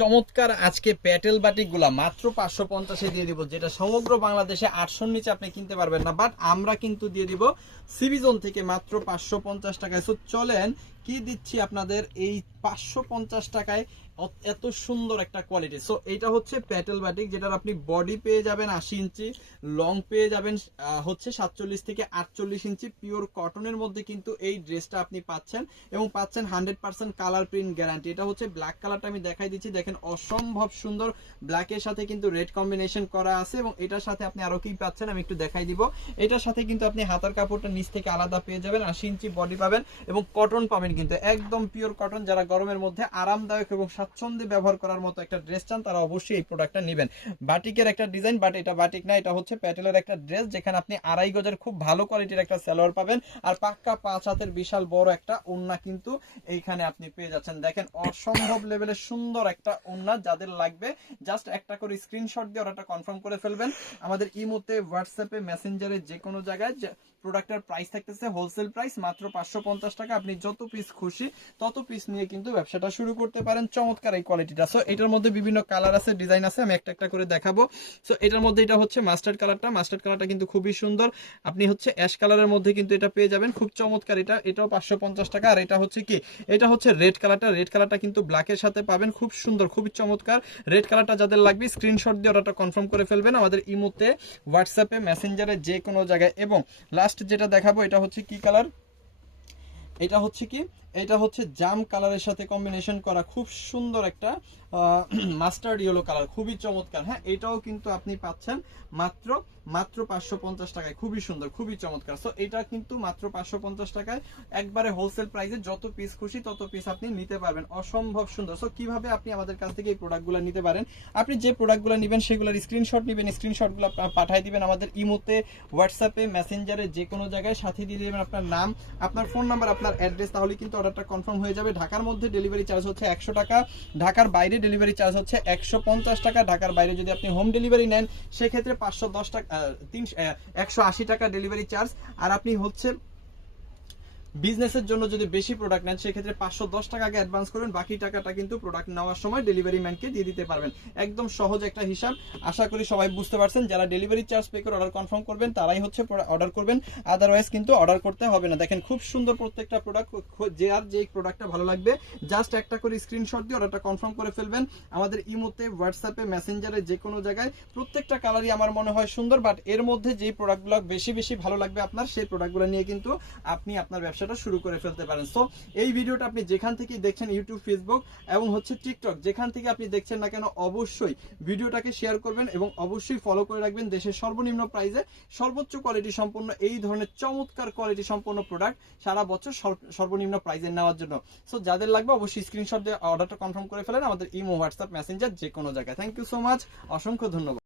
চমৎকার আজকে প্যাটেল বাটিকগুলা মাত্র পাঁচশো পঞ্চাশে দিয়ে দিব, যেটা সমগ্র বাংলাদেশে আটশোর নিচে আপনি কিনতে পারবেন না বাট আমরা কিন্তু দিয়ে দিব সিভিজন থেকে মাত্র পাঁচশো পঞ্চাশ টাকায়। চলেন কি দিচ্ছি আপনাদের? এই পাঁচশো পঞ্চাশ টাকায় এত সুন্দর একটা কোয়ালিটি সো এটা হচ্ছে প্যাটেল বাটিক যেটার আপনি বডি পেয়ে যাবেন আশি ইঞ্চি লং পেয়ে যাবেন হচ্ছে সাতচল্লিশ থেকে আটচল্লিশ ইঞ্চি। পিওর কটনের মধ্যে কিন্তু এই ড্রেসটা আপনি পাচ্ছেন এবং পাচ্ছেন hundred percent colour print guarantee এটা হচ্ছে ব্ল্যাক কালারটা আমি দেখাই দিচ্ছি। দেখেন অসম্ভব সুন্দর ব্ল্যাকের সাথে কিন্তু রেড কম্বিনেশন করা আছে এবং এটার সাথে আপনি আরও কি পাচ্ছেন আমি একটু দেখাই দিব। এটার সাথে কিন্তু আপনি হাতার কাপড়টা নিচ থেকে আলাদা পেয়ে যাবেন, আশি ইঞ্চি বডি পাবেন এবং কটন পাবেন। কিন্তু একদম পিওর কটন যারা গরমের মধ্যে আরামদায়ক এবং স্বাচ্ছন্দ্যে ব্যবহার করার মতো একটা ড্রেস চান, তারা অবশ্যই এই প্রোডাক্টটা নেবেন। বাটিকের একটা ডিজাইন বাট এটা বাটিক না, এটা হচ্ছে প্যাটেলের একটা ড্রেস যেখানে আপনি আড়াই গজের খুব ভালো কোয়ালিটির একটা সালোয়ার পাবেন। আর পাক্কা পাঁচ হাতের বিশাল বড় একটা ওন্না কিন্তু এইখানে আপনি পেয়ে যাচ্ছেন। দেখেন, অসম্ভব লেভেলের সুন্দর একটা ওন্না যাদের লাগবে জাস্ট একটা করে স্ক্রিনশট দিয়ে অর্ডারটা কনফার্ম করে ফেলবেন। আমাদের ইমোতে হোয়াটসঅ্যাপে মেসেঞ্জারে যে কোনো জায়গায় প্রোডাক্টের প্রাইস থাকতেছে হোলসেল প্রাইস মাত্র পাঁচশো পঞ্চাশ টাকা। আপনি যত পিস খুশি, তত পিস নিয়ে কিন্তু ব্যবসাটা শুরু করতে পারেন চমৎকার এই কোয়ালিটিটা সো এটার মধ্যে বিভিন্ন কালার আছে ডিজাইন আছে, আমি একটা একটা করে দেখাবো। সো এটার মধ্যে এটা হচ্ছে মাস্টার্ড কালারটা মাস্টার্ড কালারটা কিন্তু খুবই সুন্দর। আপনি হচ্ছে অ্যাশ কালারের মধ্যে কিন্তু এটা পেয়ে যাবেন। খুব চমৎকার এটা। এটাও পাঁচশো পঞ্চাশ টাকা। আর এটা হচ্ছে কি? এটা হচ্ছে রেড কালারটা রেড কালারটা কিন্তু ব্ল্যাকের সাথে পাবেন। খুব সুন্দর, খুবই চমৎকার। রেড কালারটা যাদের লাগবে স্ক্রিনশট দিয়ে অর্ডারটা কনফার্ম করে ফেলবেন আমাদের ইমোতে হোয়াটসঅ্যাপে মেসেঞ্জারে যে কোনো জায়গায়। এবং লাস্ট যেটা দেখাবো এটা হচ্ছে কি কালার এটা হচ্ছে কি? এটা হচ্ছে জাম কালারের সাথে কম্বিনেশন করা খুব সুন্দর একটা মাস্টার্ড ইয়েলো কালার খুবই চমৎকার। হ্যাঁ এটাও কিন্তু আপনি পাচ্ছেন মাত্র মাত্র পাঁচশো পঞ্চাশ টাকায়। খুবই সুন্দর, খুবই চমৎকার। সো এটা কিন্তু মাত্র পাঁচশো পঞ্চাশ টাকায়। একবারে হোলসেল প্রাইসে যত পিস খুশি তত পিস আপনি নিতে পারবেন। অসম্ভব সুন্দর। সো কীভাবে আপনি আমাদের কাছ থেকে এই প্রোডাক্টগুলো নিতে পারেন? আপনি যে প্রোডাক্টগুলো নেবেন সেগুলোর স্ক্রিনশট নেবেন স্ক্রিনশটগুলো পাঠিয়ে দিবেন আমাদের ইমোতে হোয়াটসঅ্যাপে মেসেঞ্জারে যে কোনো জায়গায়। সাথে দিয়ে দেবেন আপনার নাম, আপনার ফোন নাম্বার আপনার অ্যাড্রেস তাহলে কিন্তু অর্ডারটা কনফার্ম হয়ে যাবে। ঢাকার মধ্যে ডেলিভারি চার্জ হচ্ছে একশো টাকা, ঢাকার বাইরে ডেলিভারি চার্জ হচ্ছে একশো পঞ্চাশ টাকা, ঢাকার বাইরে যদি আপনি হোম ডেলিভারি নেন, সেক্ষেত্রে পাঁচশো দশ টাকা তিনশো একশো আশি টাকা ডেলিভারি চার্জ। আর আপনি হচ্ছে বিজনেসের জন্য যদি বেশি প্রোডাক্ট নেন, সেক্ষেত্রে পাঁচশো দশ টাকা আগে অ্যাডভান্স করবেন। বাকি টাকাটা কিন্তু প্রোডাক্ট নেওয়ার সময় ডেলিভারি ম্যানকে দিয়ে দিতে পারবেন। একদম সহজ একটা হিসাব। আশা করি সবাই বুঝতে পারছেন। যারা ডেলিভারি চার্জ পে করে অর্ডার কনফার্ম করবেন, তারাই হচ্ছে অর্ডার করবেন। আদারওয়াইজ কিন্তু অর্ডার করতে হবে না। দেখেন, খুব সুন্দর প্রত্যেকটা প্রোডাক্ট যে আর যে প্রোডাক্টটা ভালো লাগবে জাস্ট একটা করে স্ক্রিনশট দিয়ে অর্ডারটা কনফার্ম করে ফেলবেন। আমাদের ইমোতে, হোয়াটসঅ্যাপে মেসেঞ্জারে যে কোনো জায়গায় প্রত্যেকটা কালারই আমার মনে হয় সুন্দর বাট এর মধ্যে যে প্রোডাক্টগুলো বেশি বেশি ভালো লাগবে আপনার, সেই প্রোডাক্টগুলো নিয়ে কিন্তু আপনি আপনার ব্যবসাটা শুরু করে ফেলতে পারেন। সো এই ভিডিওটা আপনি যেখান থেকে দেখছেন ইউটিউব ফেসবুক এবং হচ্ছে টিকটক যেখান থেকে আপনি দেখছেন না কেন, অবশ্যই ভিডিওটাকে শেয়ার করবেন এবং অবশ্যই ফলো করে রাখবেন দেশের সর্বনিম্ন প্রাইসে সর্বোচ্চ কোয়ালিটি সম্পন্ন, এই ধরনের চমৎকার কোয়ালিটি সম্পন্ন প্রোডাক্ট সারা বছর সর- সর্বনিম্ন প্রাইসে নেওয়ার জন্য। সো যাদের লাগবে অবশ্যই স্ক্রিনশট দিয়ে অর্ডারটা কনফার্ম করে ফেলেন আমাদের ইমো হোয়াটসঅ্যাপ মেসেঞ্জার যে কোনো জায়গায়। থ্যাংক ইউ সো মাচ অসংখ্য ধন্যবাদ।